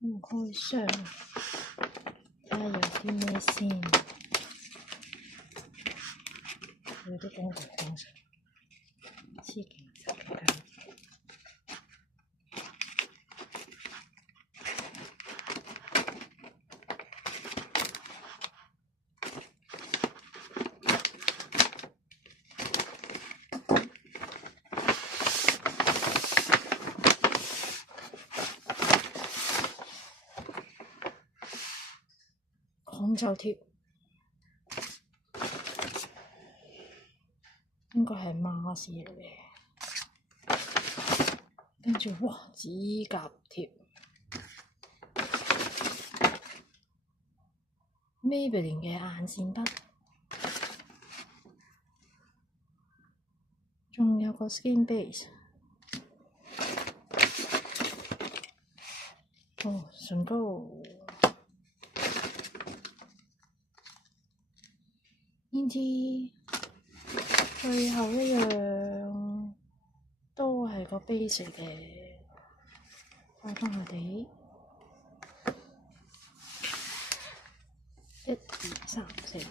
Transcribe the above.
唔開箱，睇下有啲咩先。有啲廣告講上，黐勁實㗎。廣州貼應該係孖士嚟嘅，跟住哇指甲貼 Maybelline 嘅眼線筆，仲有個 Skin Base， 哦唇膏。然之最後一樣都係個 basic 嘅化妝下地，1、2、3、4。